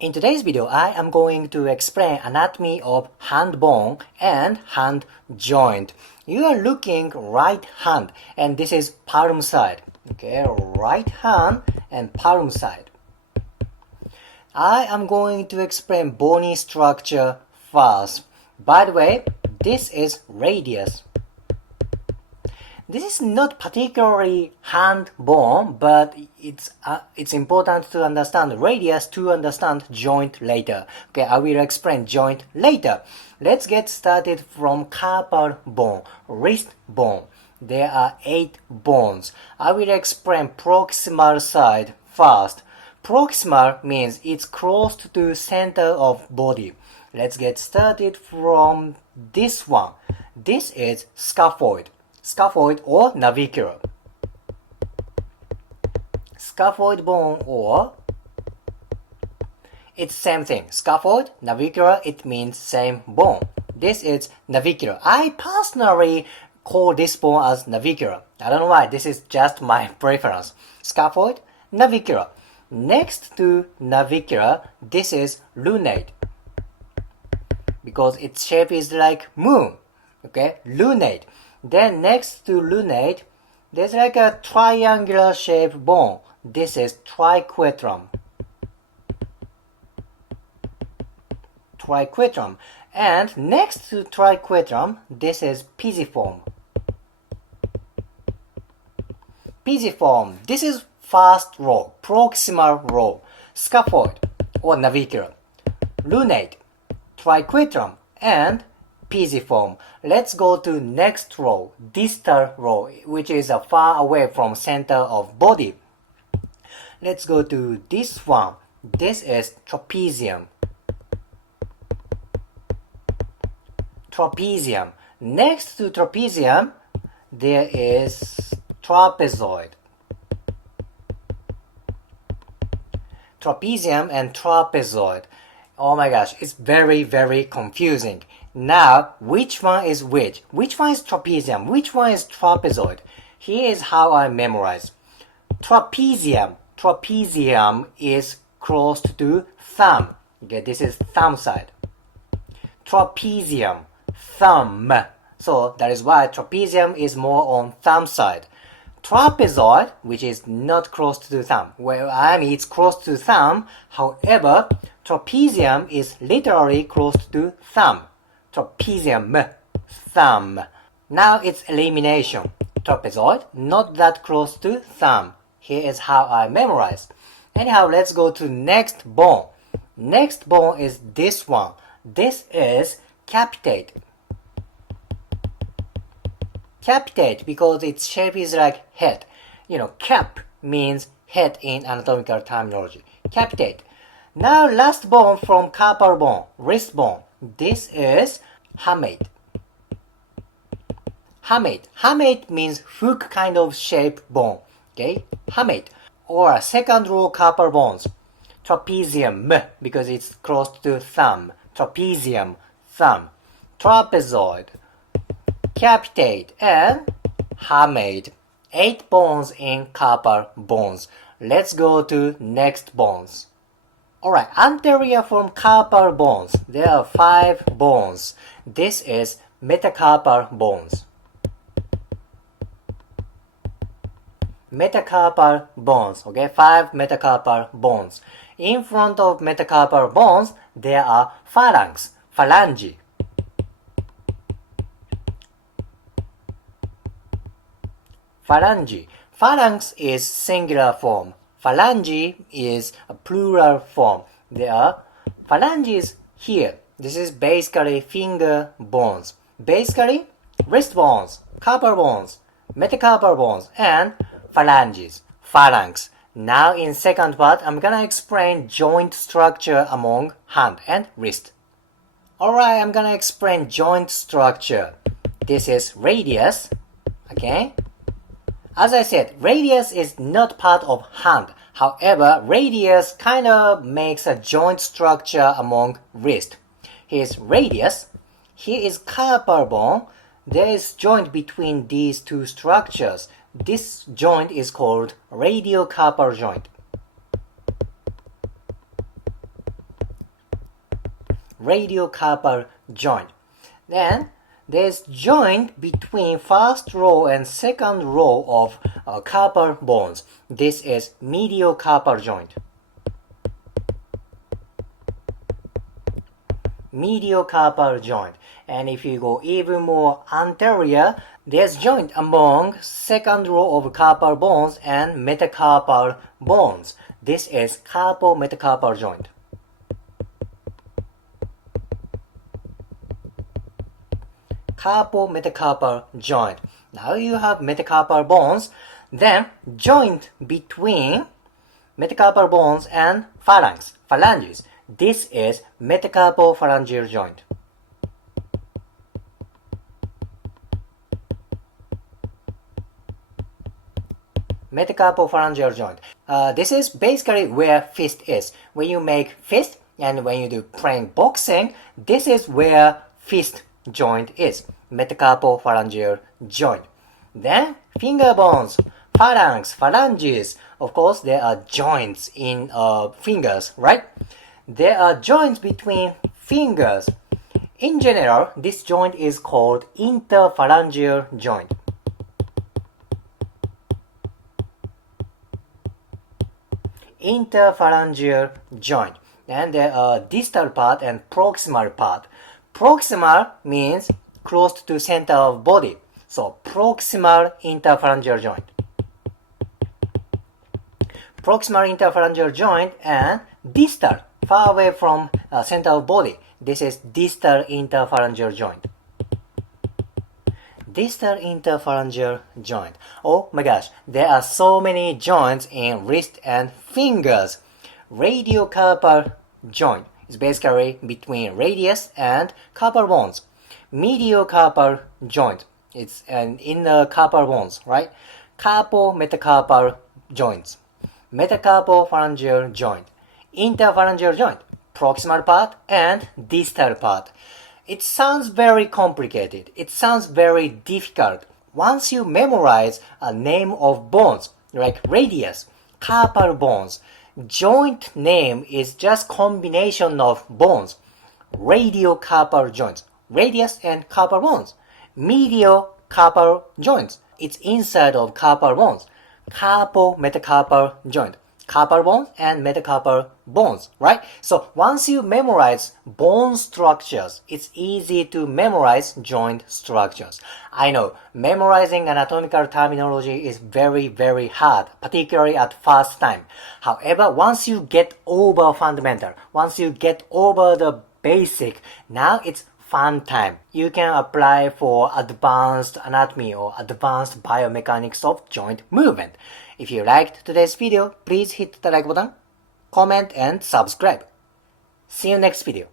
In today's video, I am going to explain anatomy of hand bone and hand joint. You are looking right hand and this is palm side. Okay, right hand and palm side. I am going to explain bony structure first. By the way, this is radius. This is not particularly hand bone, but it's important to understand radius to understand joint later. Okay, I will explain joint later. Let's get started from carpal bone, wrist bone. There are 8 bones. I will explain proximal side first. Proximal means it's close to the center of body. Let's get started from this one. This is scaphoid. Scaphoid or navicular. Scaphoid bone or it's same thing. Scaphoid, navicular, it means same bone. This is navicular. I personally call this bone as navicular. I don't know why, this is just my preference. Scaphoid, navicular. Next to navicular, this is lunate. Because its shape is like moon. Okay, lunate. Then next to lunate, there's like a triangular shaped bone. This is triquetrum. Triquetrum. And next to triquetrum, this is pisiform. Pisiform. This is first row, proximal row. Scaphoid or navicular. Lunate, triquetrum, and pisiform. Let's go to next row, distal row, which is far away from center of body. Let's go to this one. This is trapezium. Trapezium. Next to trapezium, there is trapezoid. Trapezium and trapezoid. Oh my gosh, it's very confusing. Now, which one is which? Which one is trapezium? Which one is trapezoid? Here is how I memorize. Trapezium. Trapezium is close to thumb. Okay, this is thumb side. Trapezium. Thumb. So that is why trapezium is more on thumb side. Trapezoid, which is not close to the thumb. Well, I mean it's close to thumb. However, trapezium is literally close to thumb. Trapezium, thumb. Now it's elimination. Trapezoid, not that close to thumb. Here is how I memorize. Anyhow, let's go to next bone. Next bone is this one. This is capitate. Capitate because its shape is like head. You know, cap means head in anatomical terminology. Capitate. Now last bone from carpal bone, wrist bone. This is hamate. Hamate. Hamate means hook kind of shape bone. Okay, hamate. Or second row carpal bones. Trapezium because it's close to thumb. Trapezium, thumb. Trapezoid, capitate, and hamate. 8 bones in carpal bones. Let's go to next bones. Alright, anterior from carpal bones, there are 5 bones. This is metacarpal bones. Metacarpal bones, okay, 5 metacarpal bones. In front of metacarpal bones, there are phalanx, phalange. Phalange. Phalanx is singular form. Phalange is a plural form. There are phalanges here. This is basically finger bones. Basically, wrist bones, carpal bones, metacarpal bones, and phalanges. Phalanx. Now in second part, I'm gonna explain joint structure among hand and wrist. Alright, I'm gonna explain joint structure. This is radius. Okay? As I said, radius is not part of hand. However, radius kind of makes a joint structure among wrist. Here's radius. Here is carpal bone. There is joint between these two structures. This joint is called radiocarpal joint. radiocarpal joint. Then there's joint between first row and second row of carpal bones. This is mediocarpal joint. Mediocarpal joint. And if you go even more anterior, there's joint among second row of carpal bones and metacarpal bones. This is carpometacarpal joint. Carpometacarpal joint. Now you have metacarpal bones, then joint between metacarpal bones and phalanges. This is metacarpophalangeal joint. Metacarpophalangeal joint. This is basically where fist is. When you make fist and when you do playing boxing, this is where fist joint is. Metacarpophalangeal joint. Then finger bones, phalanges. Of course, there are joints in fingers, right? There are joints between fingers. In general, this joint is called interphalangeal joint. Interphalangeal joint. And there are distal part and proximal part. Proximal means close to center of body. So proximal interphalangeal joint. Proximal interphalangeal joint and distal, far away from center of body. This is distal interphalangeal joint. Distal interphalangeal joint. Oh my gosh, there are so many joints in wrist and fingers. Radiocarpal joint is basically between radius and carpal bones. Mediocarpal joint, it's an inner carpal bones, right? Carpometacarpal joints. Metacarpophalangeal joint. Interphalangeal joint, proximal part and distal part. It sounds very complicated. It sounds very difficult. Once you memorize a name of bones, like radius, carpal bones, joint name is just combination of bones. Radiocarpal joints, radius and carpal bones. Mediocarpal joints, it's inside of carpal bones. Carpometacarpal joint, carpal bones and metacarpal bones, right? So once you memorize bone structures, it's easy to memorize joint structures. I know memorizing anatomical terminology is very, very hard, particularly at first time. However, once you get over fundamental, once you get over the basic, now it's fun time. You can apply for advanced anatomy or advanced biomechanics of joint movement. If you liked today's video, please hit the like button, comment and subscribe. See you next video.